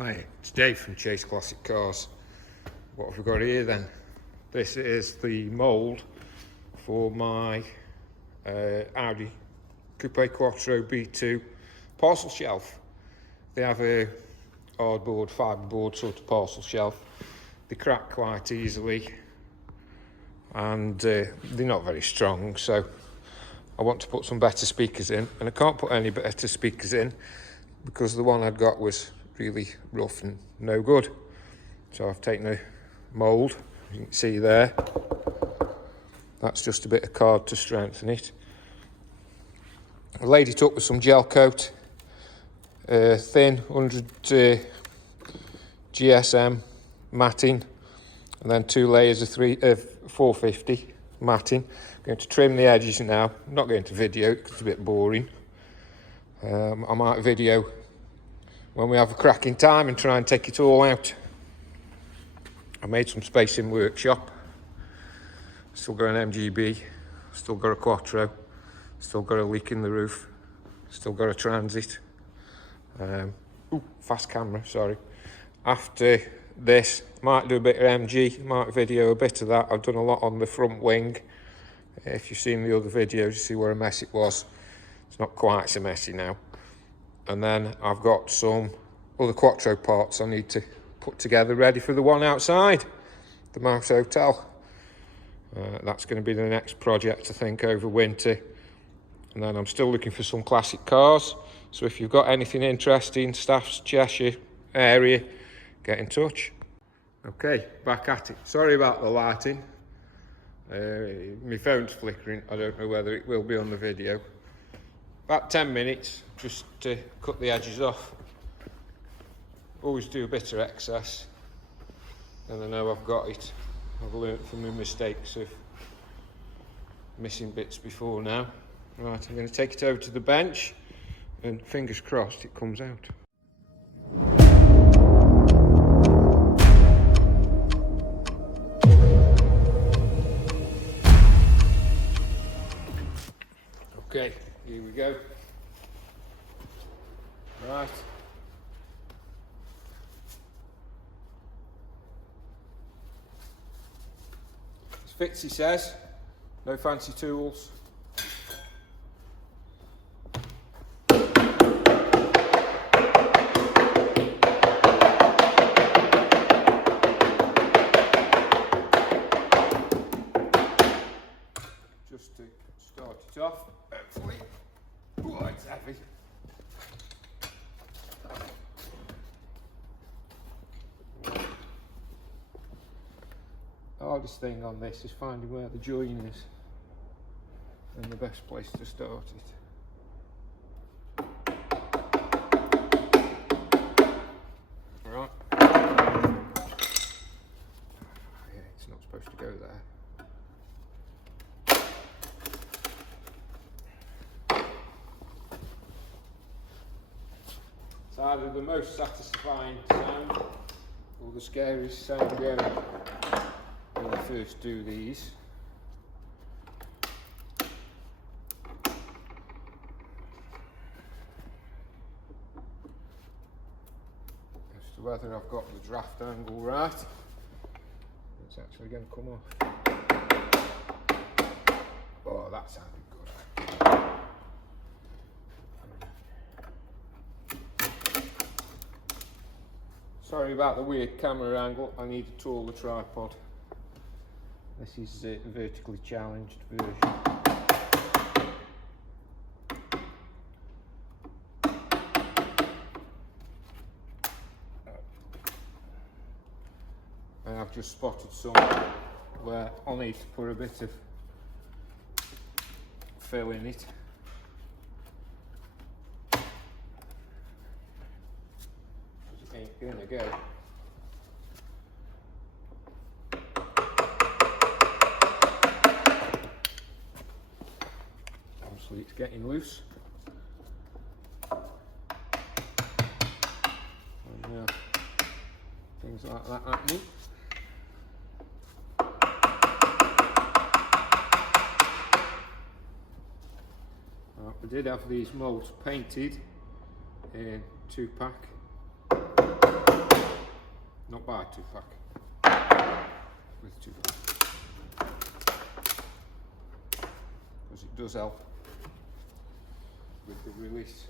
Hi, it's Dave from Chase Classic Cars. What have we got here then? This is the mould for my Audi Coupe Quattro B2 parcel shelf. They have a hardboard, fibreboard sort of parcel shelf. They crack quite easily and they're not very strong, so I want to put some better speakers in, and I can't put any better speakers in because the one I'd got was really rough and no good. So I've taken a mould, you can see there, that's just a bit of card to strengthen it. I laid it up with some gel coat, thin 100 GSM matting, and then 2 layers of 450 matting. I'm going to trim the edges now. I'm not going to video because it's a bit boring. I might video when we have a cracking time and try and take it all out. I made some space in workshop. Still got an MGB, still got a quattro, still got a leak in the roof, still got a transit. Fast camera, sorry. After this, might do a bit of MG, might video a bit of that. I've done a lot on the front wing. If you've seen the other videos, you see what a mess it was. It's not quite so messy now. And then I've got some other quattro parts I need to put together ready for the one outside the Mouse Hotel. That's going to be the next project, I think, over winter. And then I'm still looking for some classic cars. So if you've got anything interesting, Staffs, Cheshire area, get in touch. Okay, back at it. Sorry about the lighting. My phone's flickering. I don't know whether it will be on the video. About 10 minutes, just to cut the edges off. Always do a bit of excess, and I know I've got it. I've learnt from my mistakes of missing bits before now. Right, I'm going to take it over to the bench, and fingers crossed it comes out. Okay, here we go. Right. As Vecteezy says, no fancy tools. Just to start it off, hopefully. Oh, it's heavy. The hardest thing on this is finding where the join is and the best place to start it. Right. Yeah, it's not supposed to go there. It's either the most satisfying sound or the scariest sound going when you first do these. As to whether I've got the draft angle right, it's actually going to come off. Oh, that sounded good. Sorry about the weird camera angle, I need a taller tripod. This is a vertically challenged version. And I've just spotted some where I'll need to put a bit of fill in it. It ain't gonna go. Obviously it's getting loose. And things like that happening. We did have these moulds painted in 2-pack. not buy 2-pack with 2-pack, because it does help with the release.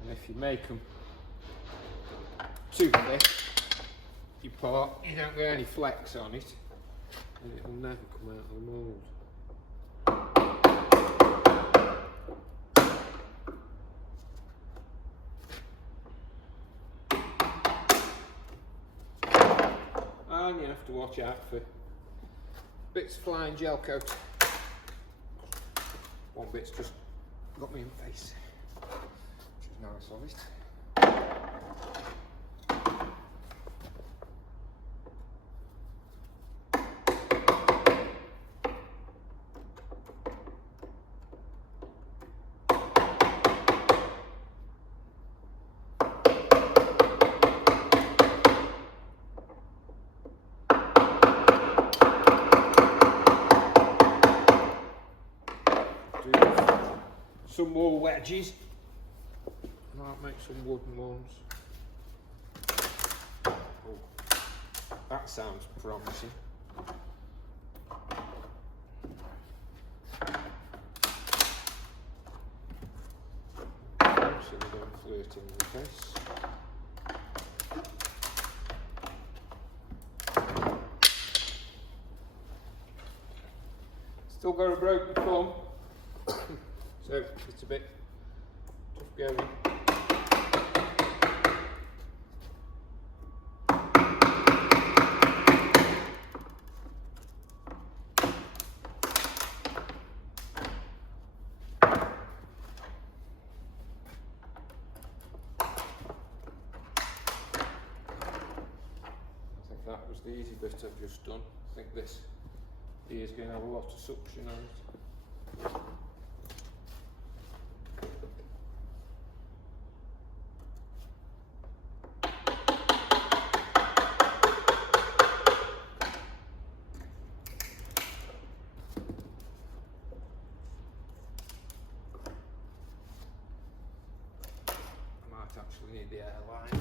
And if you make them too thick, you don't get any flex on it, and it will never come out of the mould. And you have to watch out for bits flying gel coat. One bit's just got me in the face, which is nice of it. Some more wedges. Might make some wooden ones. Oh, that sounds promising. So we don't flirt in the face. Still got a broken thumb. So it's a bit tough going. I think that was the easy bit I've just done. I think this here is going to have a lot of suction on it. Actually need the airline.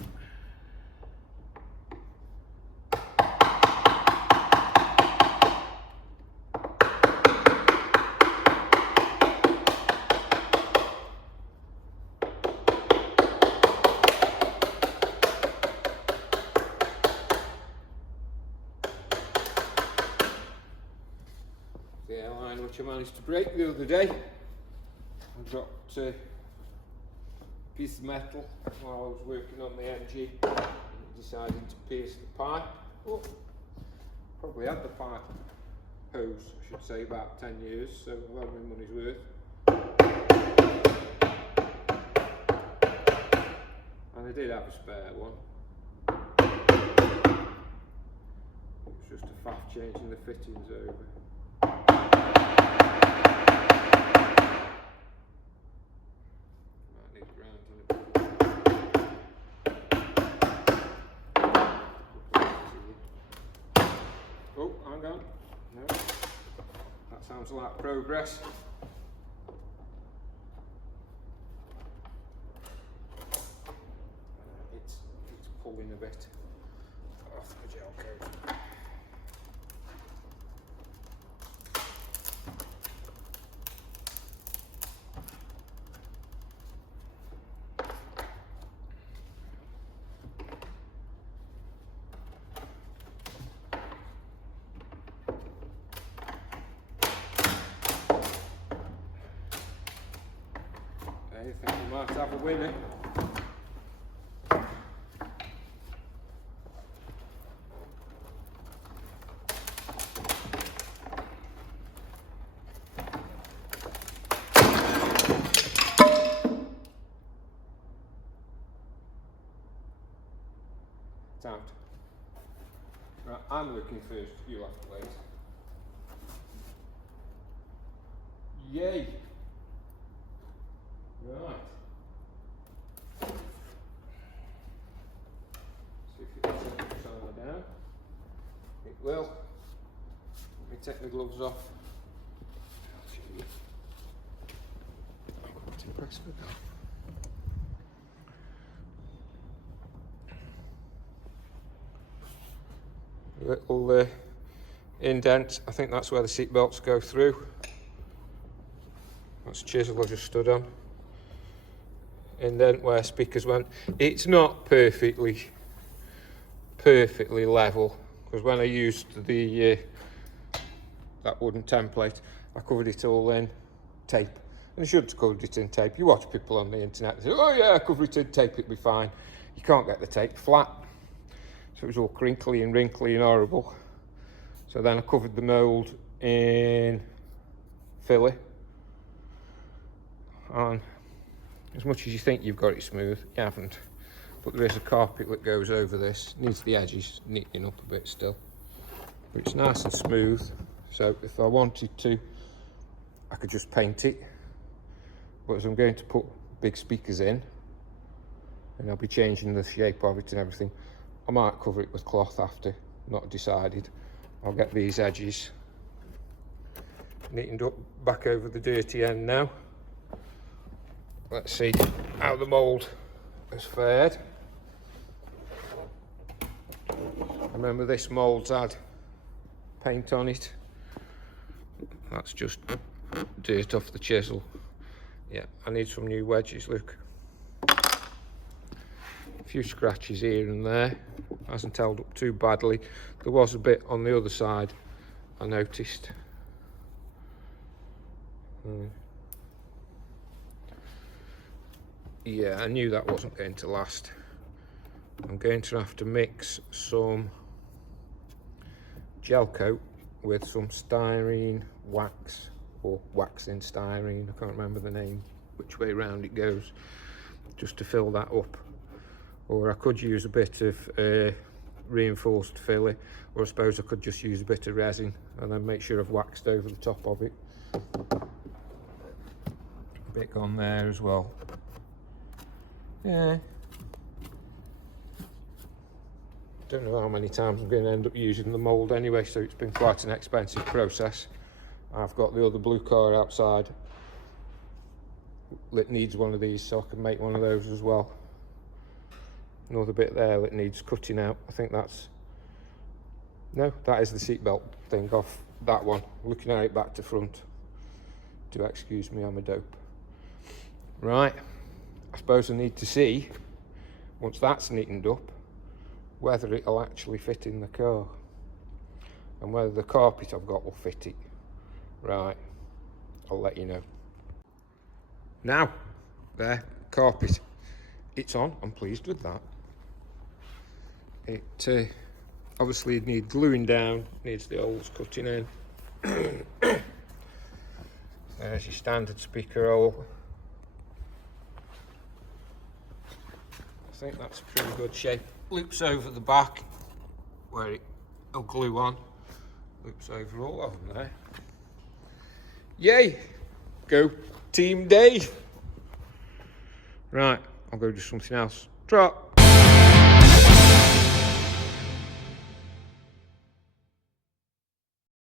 The airline which I managed to break the other day. I dropped piece of metal while I was working on the MG, deciding to pierce the pipe. Oh, probably had the pipe hose, I should say, about 10 years, so I've had my money's worth. And I did have a spare one. It was just a faff changing the fittings over. Oh, hang on. No. That sounds like progress. It's pulling a bit off the gel coat. I think we might have a winner. It's out. Right, I'm looking first, you have to wait. Yay! Right. See if it can set the timer down. It will. Let me take the gloves off. I've got to press the bell. Little indent, I think that's where the seat belts go through. That's chisel I just stood on. Indent where speakers went. It's not perfectly level, because when I used the that wooden template, I covered it all in tape. And I should have covered it in tape. You watch people on the internet, they say, oh yeah, cover it in tape, it'll be fine. You can't get the tape flat. So it was all crinkly and wrinkly and horrible. So then I covered the mould in filler. And as much as you think you've got it smooth, you haven't. But there is a carpet that goes over this. Needs the edges neatening up a bit still. But it's nice and smooth. So if I wanted to, I could just paint it. But as I'm going to put big speakers in, and I'll be changing the shape of it and everything, I might cover it with cloth after, not decided. I'll get these edges neatened up back over the dirty end now. Let's see how the mould has fared. Remember, this mould's had paint on it. That's just dirt off the chisel. Yeah, I need some new wedges, look. A few scratches here and there. Hasn't held up too badly. There was a bit on the other side, I noticed. Yeah, I knew that wasn't going to last. I'm going to have to mix some gel coat with some styrene wax, or waxing styrene, I can't remember the name, which way round it goes, just to fill that up. Or I could use a bit of reinforced filler, or I suppose I could just use a bit of resin and then make sure I've waxed over the top of it. A bit on there as well. Yeah. Don't know how many times I'm going to end up using the mould anyway, so it's been quite an expensive process. I've got the other blue car outside that needs one of these, so I can make one of those as well. Another bit there that needs cutting out. I think that's... No, that is the seatbelt thing off that one. Looking at it back to front. Do excuse me, I'm a dope. Right, I suppose I need to see, once that's neatened up, whether it'll actually fit in the car. And whether the carpet I've got will fit it. Right, I'll let you know. Now, there, carpet. It's on, I'm pleased with that. It obviously needs gluing down, needs the holes cutting in. There's your standard speaker hole. I think that's a pretty good shape. Loops over the back where it'll glue on. Loops over all of them there. Yay! Go Team Dave! Right, I'll go do something else. Trot!